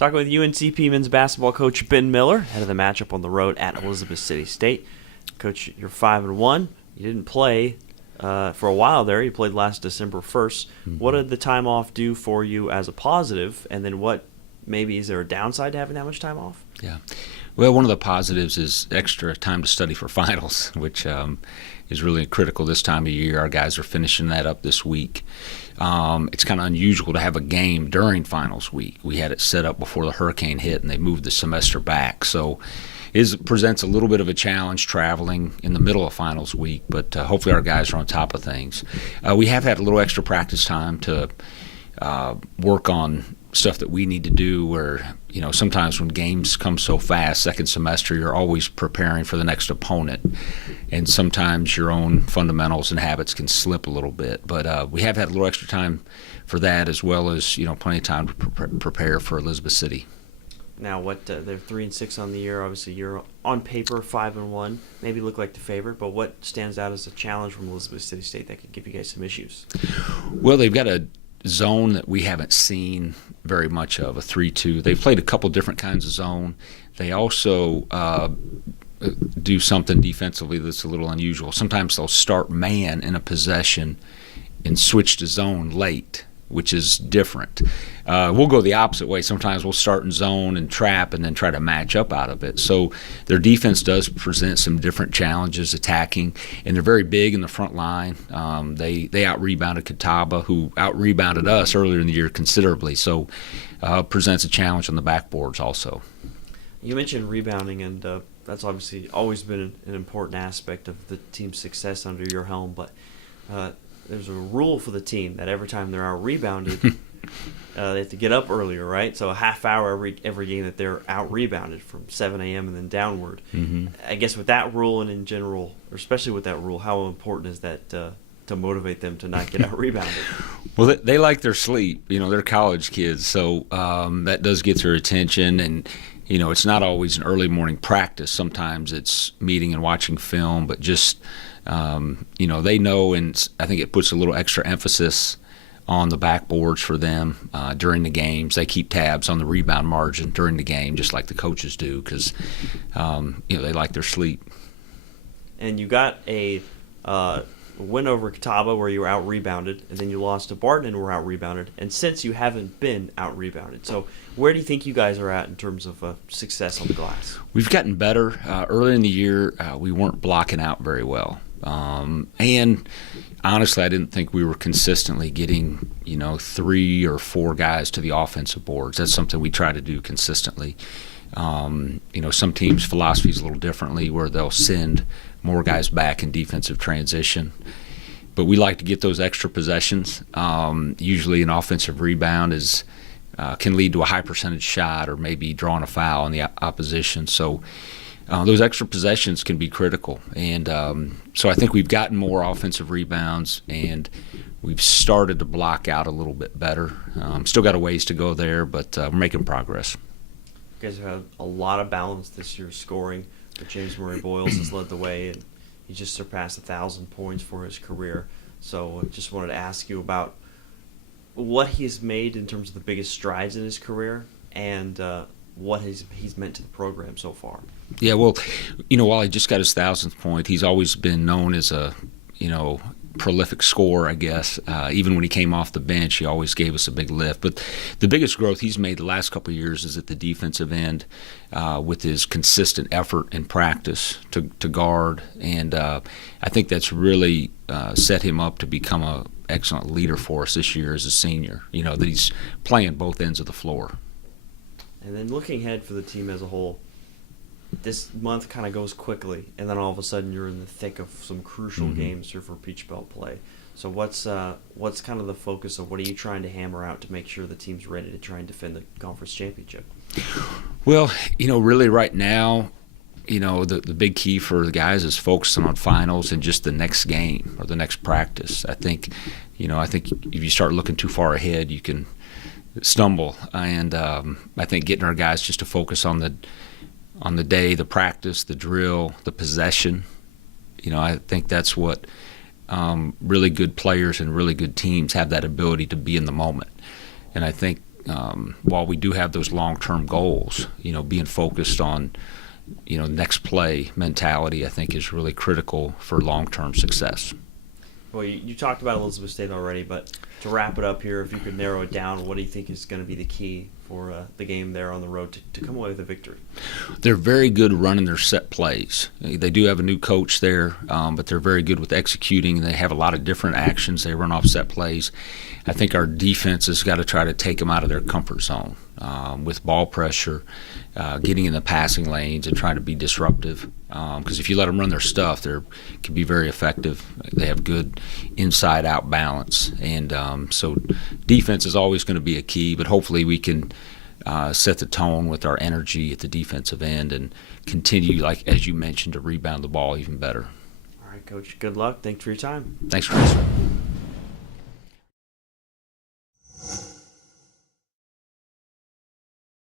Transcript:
Talking with UNCP men's basketball coach Ben Miller, ahead of the matchup on the road at Elizabeth City State. Coach, you're 5-1. You didn't play for a while there. You played last December 1st. Mm-hmm. What did the time off do for you as a positive? And then what, maybe, is there a downside to having that much time off? Yeah. Well, one of the positives is extra time to study for finals, which is really critical this time of year. Our guys are finishing that up this week. It's kind of unusual to have a game during finals week. We had it set up before the hurricane hit, and they moved the semester back. So it presents a little bit of a challenge traveling in the middle of finals week, but hopefully our guys are on top of things. We have had a little extra practice time to work on stuff that we need to do where, sometimes when games come so fast, second semester, you're always preparing for the next opponent. And sometimes your own fundamentals and habits can slip a little bit. But we have had a little extra time for that, as well as, plenty of time to prepare for Elizabeth City. Now, they're 3-6 on the year. Obviously, you're on paper 5-1. Maybe look like the favorite, but what stands out as a challenge from Elizabeth City State that could give you guys some issues? Well, they've got a zone that we haven't seen very much of, a 3-2. They've played a couple different kinds of zone. They also do something defensively that's a little unusual. Sometimes they'll start man in a possession and switch to zone late, which is different. We'll go the opposite way. Sometimes we'll start in zone and trap and then try to match up out of it. So their defense does present some different challenges attacking, and they're very big in the front line. They out-rebounded Catawba, who out-rebounded us earlier in the year considerably. So presents a challenge on the backboards also. You mentioned rebounding, and that's obviously always been an important aspect of the team's success under your helm, but there's a rule for the team that every time they're out-rebounded, they have to get up earlier, right? So a half hour every game that they're out-rebounded from 7 a.m. and then downward. Mm-hmm. I guess with that rule and in general, or especially with that rule, how important is that to motivate them to not get out-rebounded? Well, they like their sleep. They're college kids, so that does get their attention. And, it's not always an early morning practice. Sometimes it's meeting and watching film, but just they know, and I think it puts a little extra emphasis on the backboards for them during the games. They keep tabs on the rebound margin during the game, just like the coaches do, because they like their sleep. And you got a win over Catawba where you were out-rebounded, and then you lost to Barton and were out-rebounded. And since you haven't been out-rebounded, so where do you think you guys are at in terms of success on the glass? We've gotten better. Early in the year, we weren't blocking out very well. And honestly, I didn't think we were consistently getting, 3 or 4 guys to the offensive boards. That's something we try to do consistently. Some teams' philosophy is a little differently, where they'll send more guys back in defensive transition. But we like to get those extra possessions. Usually an offensive rebound can lead to a high percentage shot or maybe drawing a foul on the opposition. So those extra possessions can be critical. And so I think we've gotten more offensive rebounds, and we've started to block out a little bit better. Still got a ways to go there, but we're making progress. You guys have had a lot of balance this year scoring. But James Murray Boyles has led the way, and he just surpassed 1,000 points for his career. So I just wanted to ask you about what he's made in terms of the biggest strides in his career and what he's meant to the program so far. Yeah, well, while he just got his 1,000th point, he's always been known as a, prolific scorer, I guess. Even when he came off the bench, he always gave us a big lift. But the biggest growth he's made the last couple of years is at the defensive end with his consistent effort in practice to guard. And I think that's really set him up to become an excellent leader for us this year as a senior, that he's playing both ends of the floor. And then looking ahead for the team as a whole, this month kind of goes quickly, and then all of a sudden you're in the thick of some crucial games here for Peach Belt play. So what's kind of the focus of what are you trying to hammer out to make sure the team's ready to try and defend the conference championship? Well, really right now, the big key for the guys is focusing on finals and just the next game or the next practice. I think if you start looking too far ahead, you can stumble. And I think getting our guys just to focus on the day, the practice, the drill, the possession. I think that's what really good players and really good teams have, that ability to be in the moment. And I think while we do have those long-term goals, being focused on, next play mentality, I think is really critical for long-term success. Well, you talked about Elizabeth State already, but to wrap it up here, if you could narrow it down, what do you think is going to be the key for the game there on the road to come away with a victory? They're very good running their set plays. They do have a new coach there, but they're very good with executing. They have a lot of different actions. They run off set plays. I think our defense has got to try to take them out of their comfort zone with ball pressure, getting in the passing lanes and trying to be disruptive. Because if you let them run their stuff, they can be very effective. They have good inside-out balance. And so defense is always going to be a key, but hopefully we can set the tone with our energy at the defensive end and continue, like as you mentioned, to rebound the ball even better. All right, Coach. Good luck. Thanks for your time. Thanks, Chris.